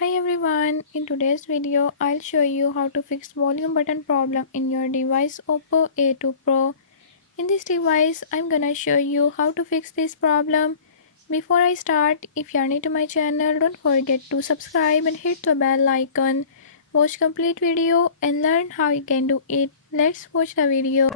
Hi everyone, in today's video I'll show you how to fix volume button problem in your device OPPO A2 Pro. In this device I'm gonna show you how to fix this problem. Before I start, if you are new to my channel, don't forget to subscribe and hit the bell icon. Watch complete video and learn how you can do it. Let's watch the video.